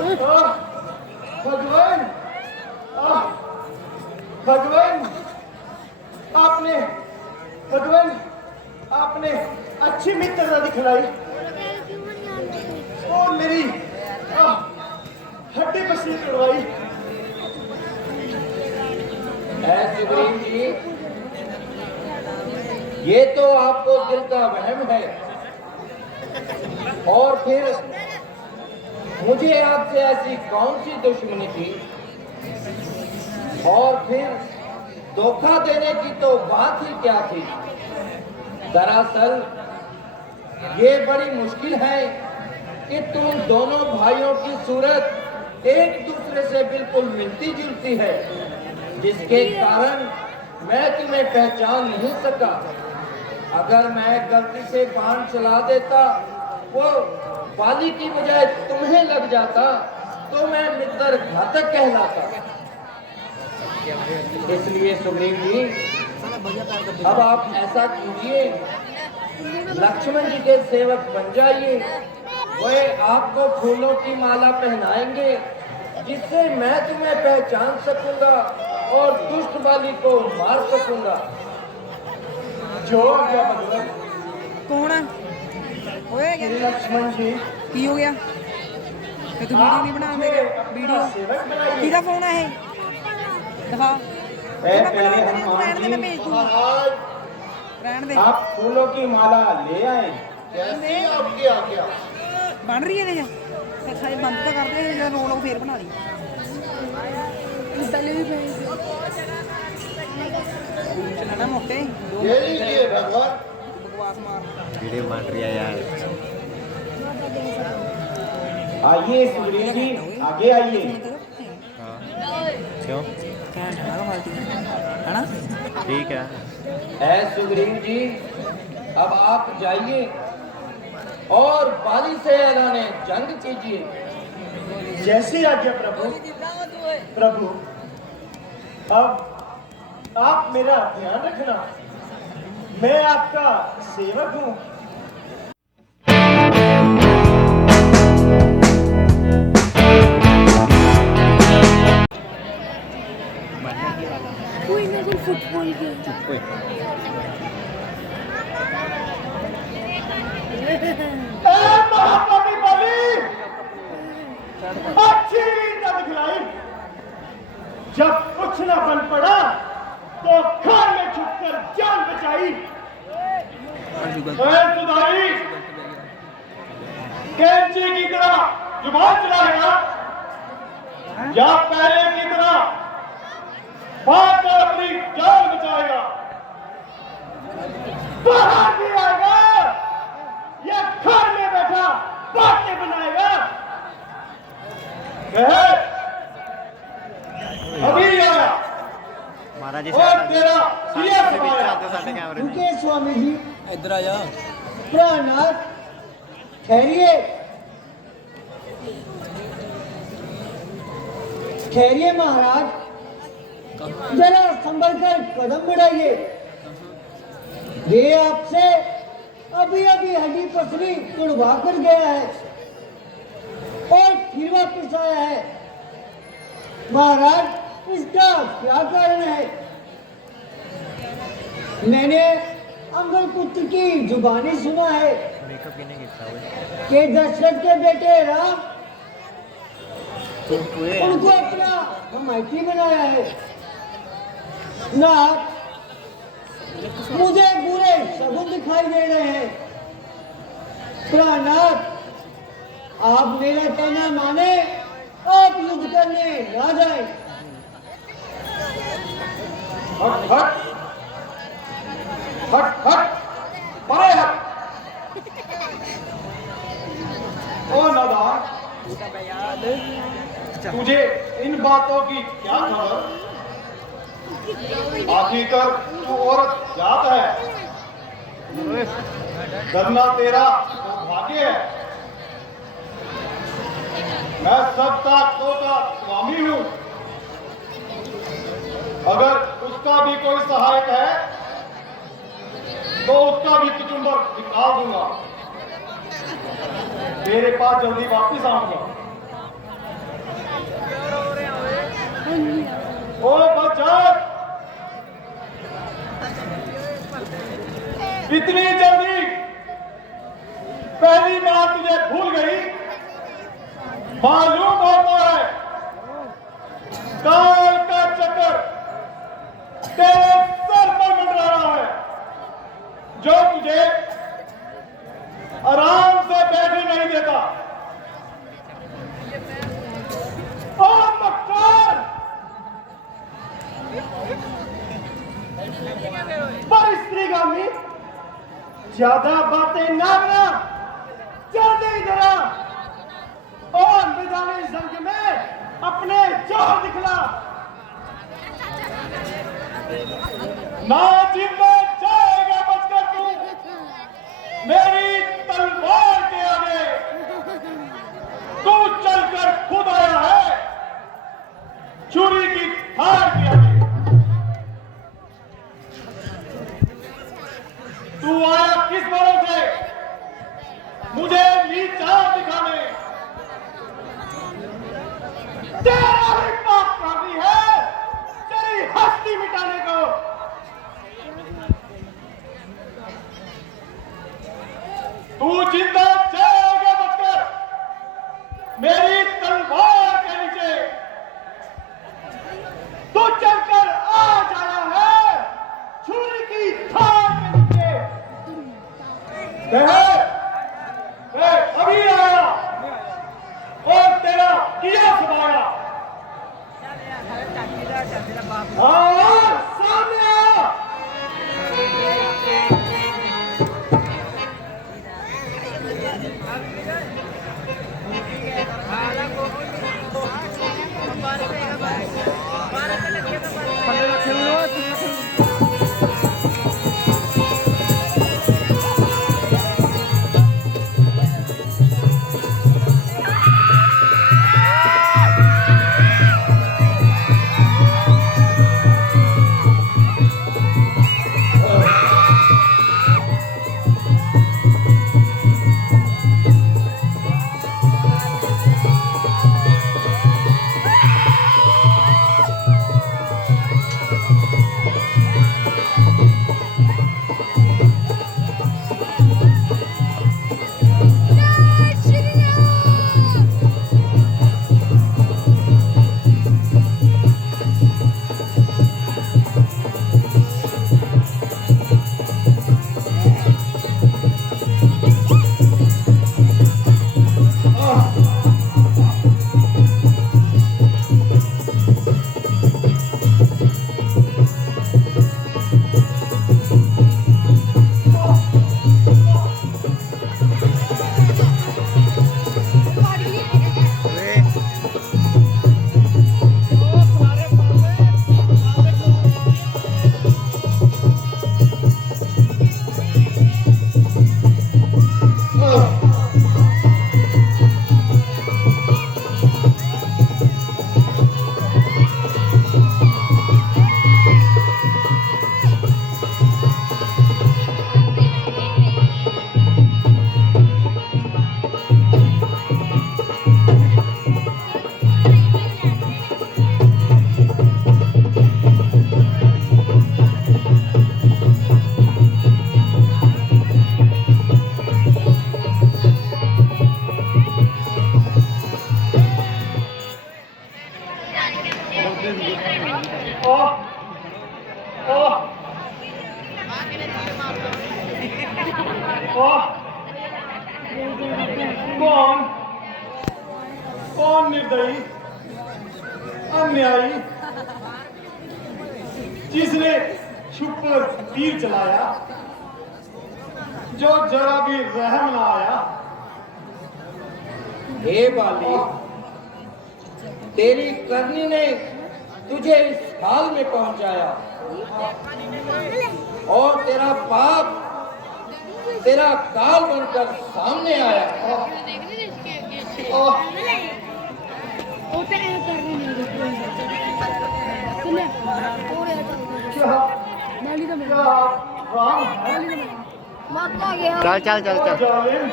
भगवान, भगवान, आपने भगवान आपने अच्छी मित्रता दिखलाई और मेरी हड्डी पसीने तोड़वाई। सुग्रीव जी, ये तो आपको दिल का वहम है, और फिर मुझे आपसे ऐसी कौन सी दुश्मनी थी, और फिर धोखा देने की तो बात ही क्या थी। दरअसल ये बड़ी मुश्किल है कि तुम दोनों भाइयों की सूरत एक दूसरे से बिल्कुल मिलती जुलती है, जिसके कारण मैं तुम्हें पहचान नहीं सका। अगर मैं गलती से बाण चला देता, वो बाली की बजाय तुम्हें लग जाता, तो मैं मित्र घातक कहलाता। इसलिए सुग्रीव जी, अब आप ऐसा कीजिए, लक्ष्मण जी के सेवक बन जाइए। वे आपको फूलों की माला पहनाएंगे, जिससे मैं तुम्हें पहचान सकूंगा और दुष्ट बाली को मार सकूंगा। जो क्या भगवान? कौन है? होए क्या? लक्ष्मण जी, की हो गया? ते तू वीडियो नहीं बना दे? वीडियो किदा फोन है? दिखा। प्यारे हनुमान जी, रहने दे। आप फूलों की माला ले आए। कैसे आपकी आज्ञा? बन रही है ये सारे बंद तो कर दे, जब रोल फिर बना दी। पहले भी चलाना मोटे ये लीजिए भगवान। बकवास मार वीडियो बन रही है यार। आइए सुग्रीव जी, आगे आइए। क्यों? है ना? ठीक है। सुग्रीव जी, अब आप जाइए और बाली से ऐलाने जंग कीजिए। जैसी आज्ञा प्रभु। प्रभु, अब आप मेरा ध्यान रखना, मैं आपका सेवक हूँ। कोई ना कोई फुटबॉल खेल। महापापी बाली, अच्छी रीत दिखलाई। जब कुछ न बन पड़ा तो घर में छुपकर जान बचाई। सुधारी, कैंची की तरह जुबान चलाएगा या पहले की तरह भाग कर अपनी जान बचाएगा? बाहर भी आएगा या घर में बैठा बातें बनाएगा? अभी आया महाराज जी और तेरा सिया समाया। कैमरे स्वामी जी, इधर आ जा। प्राणनाथ ठहरिए, ठहरिए महाराज, जरा संभल कर कदम बढ़ाइए। ये आपसे अभी अभी हड्डी पसली तुड़वा कर गया है और फिर वापिस आया है। महाराज, इसका क्या कारण है? मैंने अंगद पुत्र की जुबानी सुना है कि दशरथ के बेटे राम उनको अपना हमायती बनाया है। नाथ, मुझे बुरे शगुन दिखाई दे रहे हैं। प्राणनाथ, आप मेरा कहना माने, आप युद्ध करने ना जाए। हट हट हट हट, परे हट। ओ नादान, तुझे इन बातों की क्या खबर? आखिरकार तू औरत जात है, करना तेरा भाग्य है। मैं सब ताकतों का स्वामी हूं। अगर उसका भी कोई सहायक है तो उसका भी कुचुंबर निकाल दूंगा। तेरे पास जल्दी वापस आऊंगा। इतनी जल्दी पहली बार तुझे भूल गई? मालूम होता है काल का चक्कर तेरे सर पर मंडरा रहा है, जो तुझे आराम से बैठने नहीं देता। ओ मक्कार, पर स्त्रीगामी ज्यादा बातें ना बना, जल्दी इधर आ और मैदानी जंग में अपने जोर दिखला। ना जिंदा जाएगा बचकर तू मेरी तलवार के आगे। तू चलकर खुद आया है छुरी की धार के आगे। तू आया किस भरोसे मुझे नीचा दिखाने? तेरा ही पाप काफी है तेरी हस्ती मिटाने को। तू जिंदा जाएगा बचकर मेरी तलवार के नीचे। तू चलकर आ जाया है छुरी की धार के नीचे। अभी आया और तेरा किया सुनाया। हाँ, सामने आ। कौन निर्दयी अन्यायी जिसने छुप कर तीर चलाया, जो जरा भी रहम ना आया। हे बाली, तेरी करनी ने तुझे इस हाल में पहुंचाया और तेरा पाप तेरा काल बनकर सामने आया। चल चल चल चल। जालिम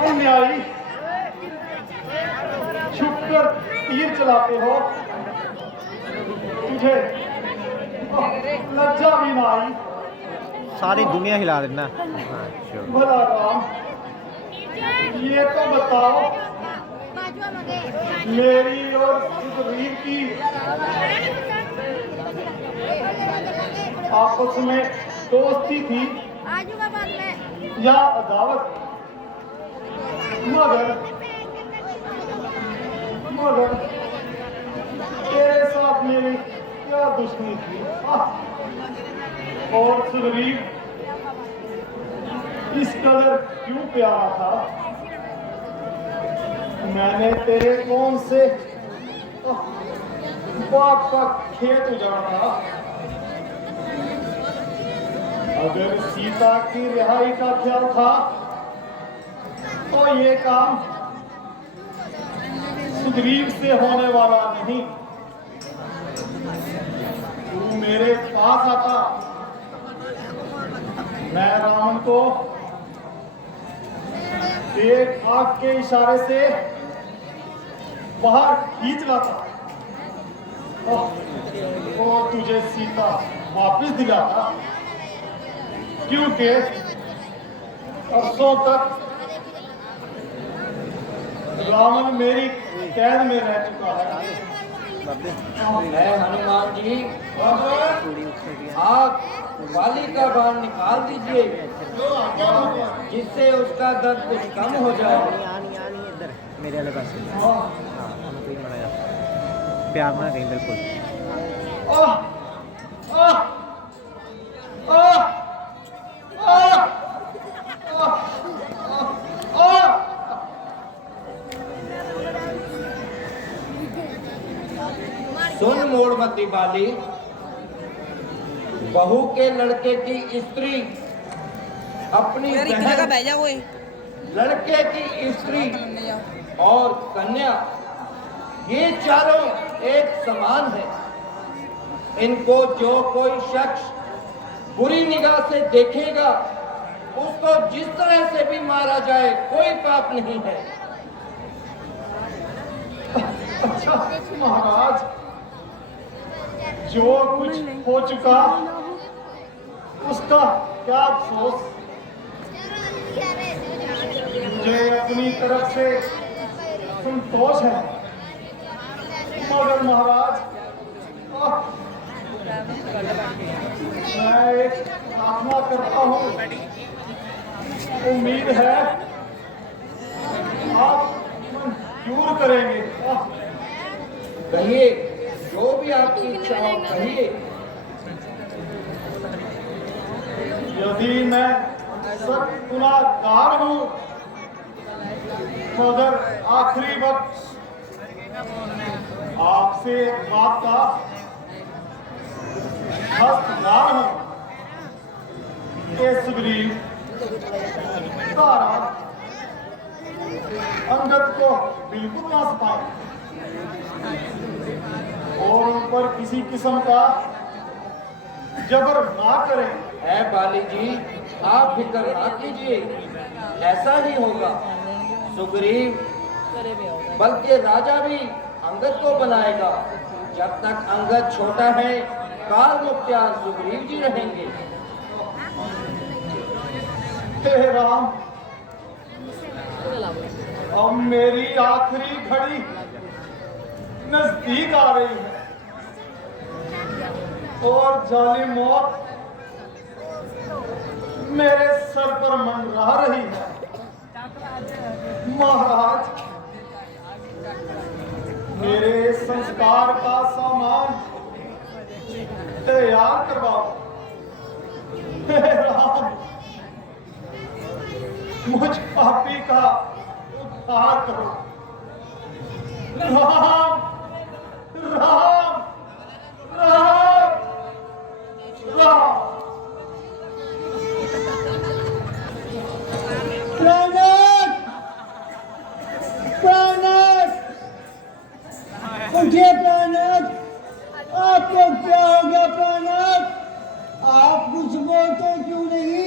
अन्यायी छुपकर तीर चलाते हो, तुझे लज्जा भी ना आई? सारी दुनिया हिला देना। हाँ, sure। भला राम, ये तो बताओ मेरी और सुग्रीव की आपस में दोस्ती थी या अदावत? मगर तेरे साथ मेरी क्या दुश्मनी थी? और सुग्रीव इस कदर क्यों प्यारा था? मैंने तेरे कौन से बाप का खेत उजाड़ा था? अगर सीता की रिहाई का ख्याल था तो ये काम सुग्रीव से होने वाला नहीं। तू मेरे पास आता, मैं रावण को एक आग के इशारे से बाहर खींच लाता और तुझे सीता वापस दिलाता, क्योंकि परसों तक रावण मेरी कैद में रह चुका है। है हनुमान जी, आप वाली का बाण निकाल दीजिए जिससे उसका दर्द कुछ कम हो जाए। आनी आनी इधर मेरे वाले पास। हाँ, कोई मना जाता प्यार ना कहीं बिल्कुल। आह आह आह आह आह सुन मोड़मती बाली, बहू के लड़के की स्त्री अपनी यार एक बहन, जगह बह जा वो लड़के की स्त्री और कन्या, ये चारों एक समान है। इनको जो कोई शख्स बुरी निगाह से देखेगा उसको जिस तरह से भी मारा जाए कोई पाप नहीं है। अच्छा महाराज, जो कुछ हो चुका उसका क्या अफसोस? मुझे अपनी तरफ से संतोष है, मगर महाराज मैं एक प्रार्थना करता हूँ, उम्मीद है आप मंजूर करेंगे। कहिए, जो भी आपकी इच्छा हो कहिए। यदि मैं सख्त गुनाहगार हूँ मगर आखिरी वक्त आपसे एक बात का हस्तदार हूँ कि सुग्रीव, तारा, अंगद को बिल्कुल ना सताए और उन पर किसी किस्म का जबर ना करें। है बाली जी, आप फिक्र ना कीजिए, ऐसा ही होगा। सुग्रीव बल्कि राजा भी अंगद को बनाएगा। जब तक अंगद छोटा है काल मुख्तियार सुग्रीव जी रहेंगे। हे राम, अब मेरी आखिरी घड़ी नजदीक आ रही है और जालिम मौत मेरे सर पर मंडरा रही है। महाराज, मेरे संस्कार का सामान तैयार करवाओ। हे राम, मुझ पापी का उद्धार करो। राम राम राम राम। प्राणनाथ, प्राणनाथ, उठिए प्राणनाथ, आपको क्या हो गया प्राणनाथ? आप कुछ बोलते क्यों नहीं?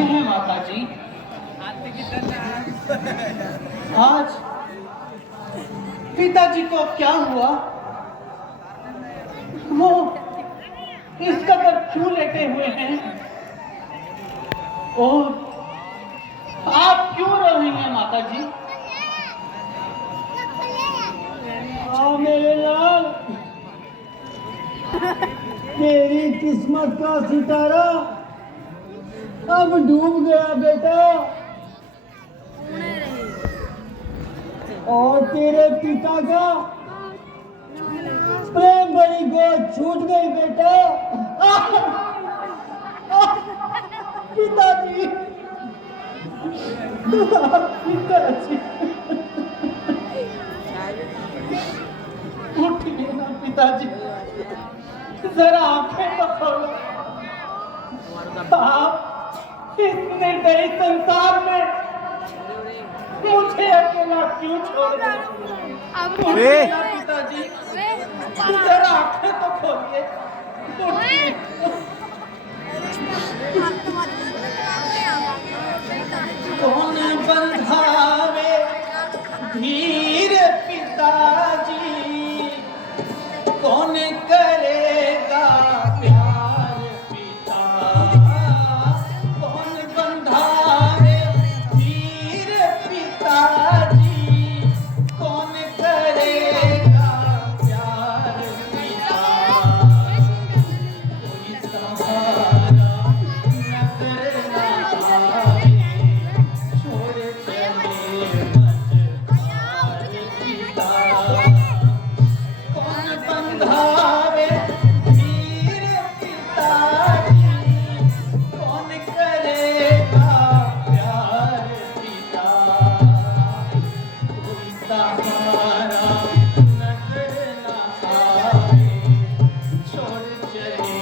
हैं माता जी, आज पिताजी को क्या हुआ? वो इस कदर क्यों लेटे हुए हैं? और आप क्यों रो रही हैं माता जी? मेरे लाल, तेरी किस्मत का सितारा अब डूब गया बेटा, और तेरे पिता का प्रेम भरी गोद छूट गई बेटा। पिताजी, पिताजी, उठिए ना पिताजी, जरा आंखें तो खोलो। आप इस निर्दयी संसार में मुझे अकेला क्यों छोड़ गए? पिताजी, जरा आंखें तो खोलिए। कौन बंधावे धीर पिताजी, कौन करेगा प्यार पिता, कौन बंधावे धीर पिताजी, कौन करेगा प्यार पिता, कोई सहारा नजर ना आए, छोड़ चले मझधार पिता, कौन बंधावे धीर पिताजी, कौन करेगा प्यार पिता, कोई सहारा नजर ना आए, छोड़ चले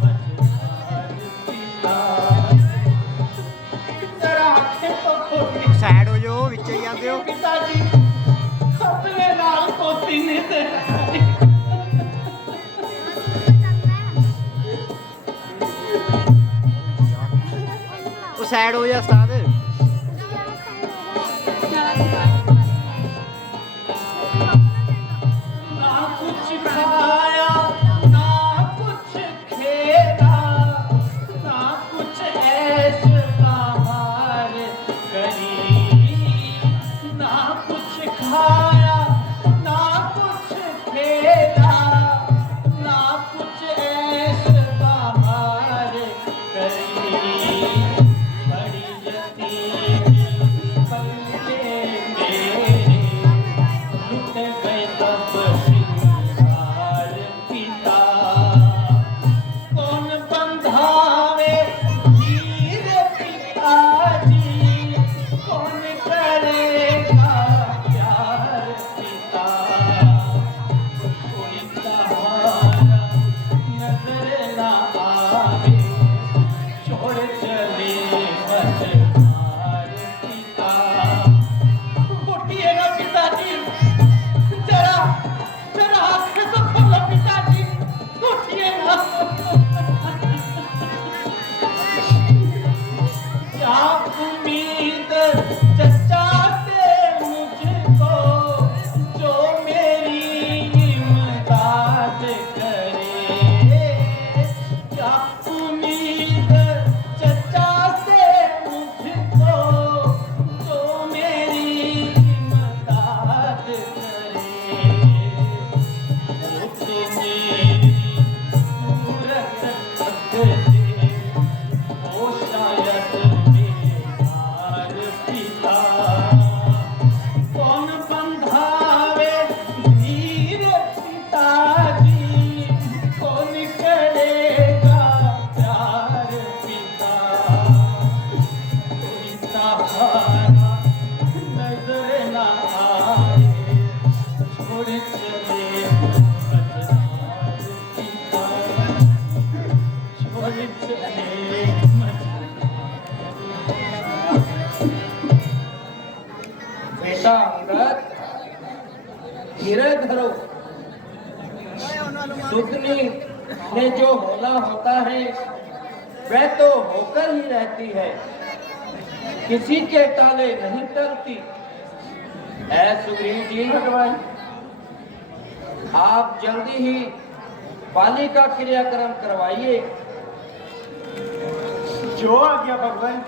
मझधार पिता। जरा आंखें तो खोलिए साइड हो जाओ, ਵਿੱਚ ਹੀ ਜਾਂਦੇ ਹੋ। पिताजी, अपने लाल को सीने से लगाइए। ਉਹ ਸਾਈਡ ਹੋ ਜਾ ਉਸਤਾਦ। ना कुछ ऐश बाहर करी बड़ी यतीमी पल्ले मेरे लुट गए तब श्रृंगार पिता कौन बंधावे हीर पिताजी कौन करेगा प्यार पिता कोई सहारा नजर ना आवे छोड़ चले मझधार पिता उठिएगा पिताजी जरा जरा आंखें तो खोलो पिताजी उठिएगा क्या उम्मीद चचा से मुझको जो मेरी इमदाद करे क्या उम्मीद चचा से मुझको जो मेरी इमदाद करे वो तो मेरी सूरत तक दे वो शायद बेकार पिता कौन बंधावे धीर पिताजी कौन करेगा प्यार पिता कोई सहारा नजर ना आए छोड़ चले मझधार पिता छोड़ चले बेटा अंगद धीरे धरो सुतनी में जो होना होता है वह तो होकर ही रहती है किसी के ताले नहीं टलती ऐ सुग्रीव जी आप जल्दी ही बाली का क्रियाक्रम करवाइए जो आ गया भगवान